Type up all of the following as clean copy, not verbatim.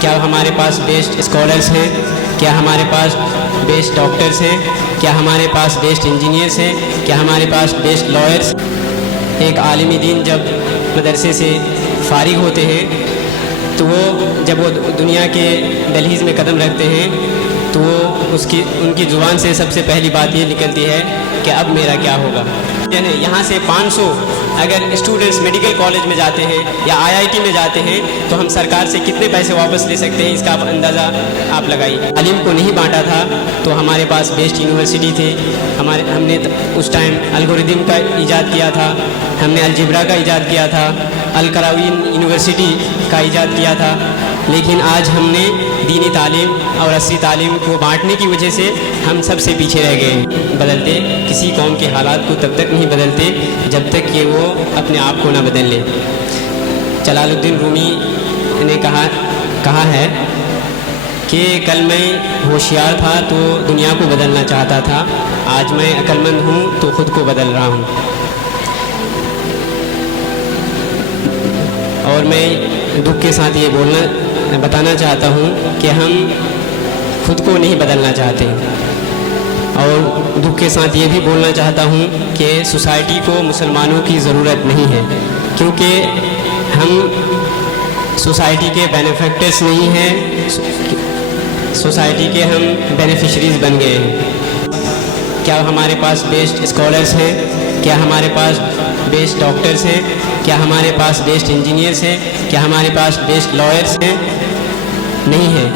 کیا ہمارے پاس best scholars ہیں؟ کیا ہمارے پاس بیسٹ ڈاکٹرس ہیں؟ کیا ہمارے پاس بیسٹ انجینئرس ہیں؟ کیا ہمارے پاس بیسٹ لائرس؟ ایک عالم دین جب مدرسے سے فارغ ہوتے ہیں تو جب وہ دنیا کے دہلیز میں قدم رکھتے ہیں تو وہ ان کی زبان سے سب سے پہلی بات یہ نکلتی ہے کہ اب میرا کیا ہوگا۔ یہاں سے 500 اگر اسٹوڈنٹس میڈیکل کالج میں جاتے ہیں یا IIT میں جاتے ہیں تو ہم سرکار سے کتنے پیسے واپس لے سکتے ہیں، اس کا اندازہ آپ لگائیے۔ تعلیم کو نہیں بانٹا تھا تو ہمارے پاس بیسٹ یونیورسٹی تھے، ہم نے اس ٹائم الگوریدم کا ایجاد کیا تھا، ہم نے الجبرا کا ایجاد کیا تھا، القراوین یونیورسٹی کا ایجاد کیا تھا، لیکن آج ہم نے دینی تعلیم اور عصری تعلیم کو بانٹنے کی وجہ سے ہم سب سے پیچھے رہ گئے ہیں۔ بدلتے کسی قوم کے حالات کو تب تک نہیں بدلتے جب تک کہ وہ اپنے آپ کو نہ بدل لے۔ جلال الدین رومی نے کہا ہے کہ کل میں ہوشیار تھا تو دنیا کو بدلنا چاہتا تھا، آج میں عقل مند ہوں تو خود کو بدل رہا ہوں۔ اور میں دکھ کے ساتھ یہ بتانا چاہتا ہوں کہ ہم خود کو نہیں بدلنا چاہتے، اور دکھ کے ساتھ یہ بھی بولنا چاہتا ہوں کہ سوسائٹی کو مسلمانوں کی ضرورت نہیں ہے، کیونکہ ہم سوسائٹی کے بینیفیکٹرز نہیں ہیں، سوسائٹی کے ہم بینیفیشریز بن گئے ہیں۔ کیا ہمارے پاس بیسٹ اسکالرس ہیں؟ کیا ہمارے پاس بیسٹ ڈاکٹرس ہیں؟ کیا ہمارے پاس بیسٹ انجینئرس ہیں؟ کیا ہمارے پاس بیسٹ لائرس ہیں؟ نہیں ہے۔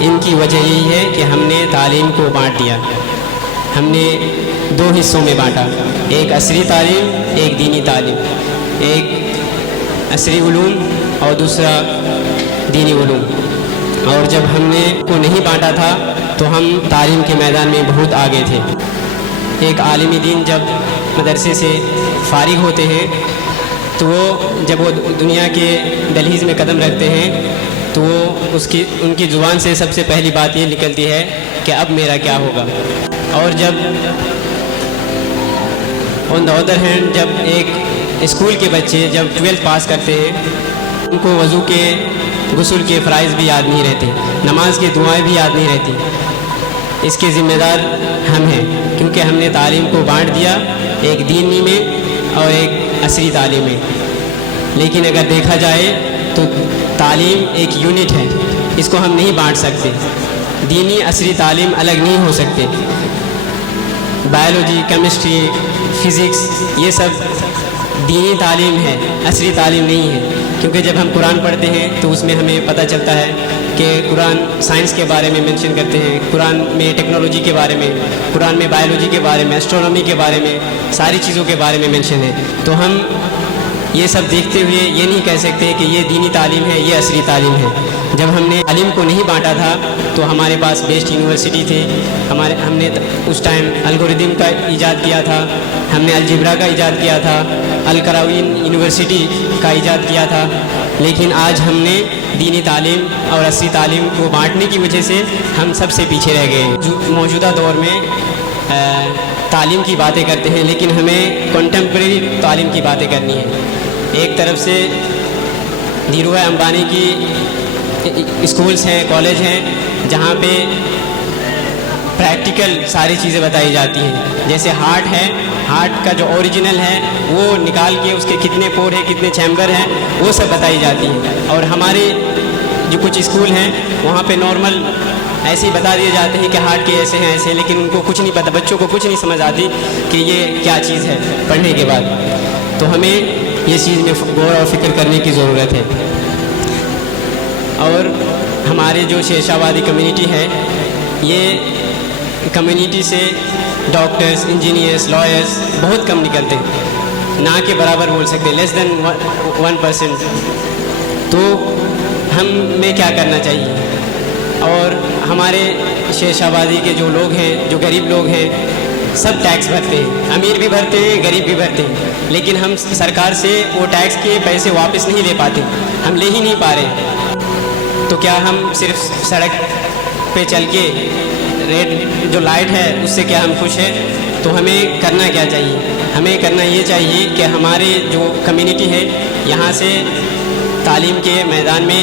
ان کی وجہ یہی ہے کہ ہم نے تعلیم کو بانٹ دیا، ہم نے 2 حصوں میں بانٹا، ایک عصری تعلیم، ایک دینی تعلیم، ایک عصری علوم اور دوسرا دینی علوم۔ اور جب ہم نے کو نہیں بانٹا تھا تو ہم تعلیم کے میدان میں بہت آگے تھے۔ ایک عالم دین جب مدرسے سے فارغ ہوتے ہیں تو جب وہ دنیا کے دہلیز میں قدم رکھتے ہیں تو وہ ان کی زبان سے سب سے پہلی بات یہ نکلتی ہے کہ اب میرا کیا ہوگا۔ اور جب آن دا ادر ہینڈ جب ایک اسکول کے بچے جب 12 پاس کرتے ہیں ان کو وضو کے غسل کے فرائض بھی یاد نہیں رہتے، نماز کی دعائیں بھی یاد نہیں رہتی، اس کے ذمہ دار ہم ہیں، کیونکہ ہم نے تعلیم کو بانٹ دیا ایک دینی میں اور ایک عصری تعلیم میں۔ لیکن اگر دیکھا جائے تو تعلیم ایک یونٹ ہے، اس کو ہم نہیں بانٹ سکتے، دینی عصری تعلیم الگ نہیں ہو سکتے۔ بایولوجی، کیمسٹری، فزکس یہ سب دینی تعلیم ہے، عصری تعلیم نہیں ہے، کیونکہ جب ہم قرآن پڑھتے ہیں تو اس میں ہمیں پتہ چلتا ہے کہ قرآن سائنس کے بارے میں مینشن کرتے ہیں، قرآن میں ٹیکنالوجی کے بارے میں، قرآن میں بایولوجی کے بارے میں، اسٹرونومی کے بارے میں، ساری چیزوں کے بارے میں مینشن ہے۔ تو ہم یہ سب دیکھتے ہوئے یہ نہیں کہہ سکتے کہ یہ دینی تعلیم ہے، یہ عصری تعلیم ہے۔ جب ہم نے تعلیم کو نہیں بانٹا تھا تو ہمارے پاس بیسٹ یونیورسٹی تھے، ہم نے اس ٹائم الگوریدم کا ایجاد کیا تھا، ہم نے الجبرا کا ایجاد کیا تھا، القراوین یونیورسٹی کا ایجاد کیا تھا، لیکن آج ہم نے دینی تعلیم اور عصری تعلیم کو بانٹنے کی وجہ سے ہم سب سے پیچھے رہ گئے ہیں۔ موجودہ دور میں تعلیم کی باتیں کرتے ہیں لیکن ہمیں کنٹمپریری تعلیم کی باتیں کرنی ہے۔ ایک طرف سے دھیرو بھائی امبانی کی اسکولز ہیں، کالج ہیں جہاں پہ پریکٹیکل ساری چیزیں بتائی جاتی ہیں، جیسے ہارٹ ہے، ہارٹ کا جو اوریجنل ہے وہ نکال کے اس کے کتنے پور ہیں، کتنے چیمبر ہیں، وہ سب بتائی جاتی ہیں۔ اور ہمارے جو کچھ اسکول ہیں وہاں پہ نارمل ایسے ہی بتا دیے جاتے ہیں کہ ہارٹ کے ایسے ہیں ایسے، لیکن ان کو کچھ نہیں پتہ، بچوں کو کچھ نہیں سمجھ آتی کہ یہ کیا چیز ہے پڑھنے کے بعد۔ تو ہمیں یہ چیز میں غور اور فکر کرنے کی ضرورت ہے۔ اور ہمارے جو شیر شاہ آبادی کمیونٹی ہے، یہ کمیونٹی سے ڈاکٹرز، انجینئرز، لائرز بہت کم نکلتے ہیں، نہ کے برابر بول سکتے، لیس دین 1%۔ تو ہمیں کیا کرنا چاہیے؟ اور ہمارے شیر شاہ آبادی کے جو لوگ ہیں، جو غریب لوگ ہیں، سب ٹیکس بھرتے ہیں، امیر بھی بھرتے ہیں، غریب بھی بھرتے ہیں، لیکن ہم سرکار سے وہ ٹیکس کے پیسے واپس نہیں لے پاتے، ہم لے ہی نہیں پا رہے۔ تو کیا ہم صرف سڑک پہ چل کے ریڈ جو لائٹ ہے اس سے کیا ہم خوش ہیں؟ تو ہمیں کرنا کیا چاہیے؟ ہمیں کرنا یہ چاہیے کہ ہمارے جو کمیونٹی ہے یہاں سے تعلیم کے میدان میں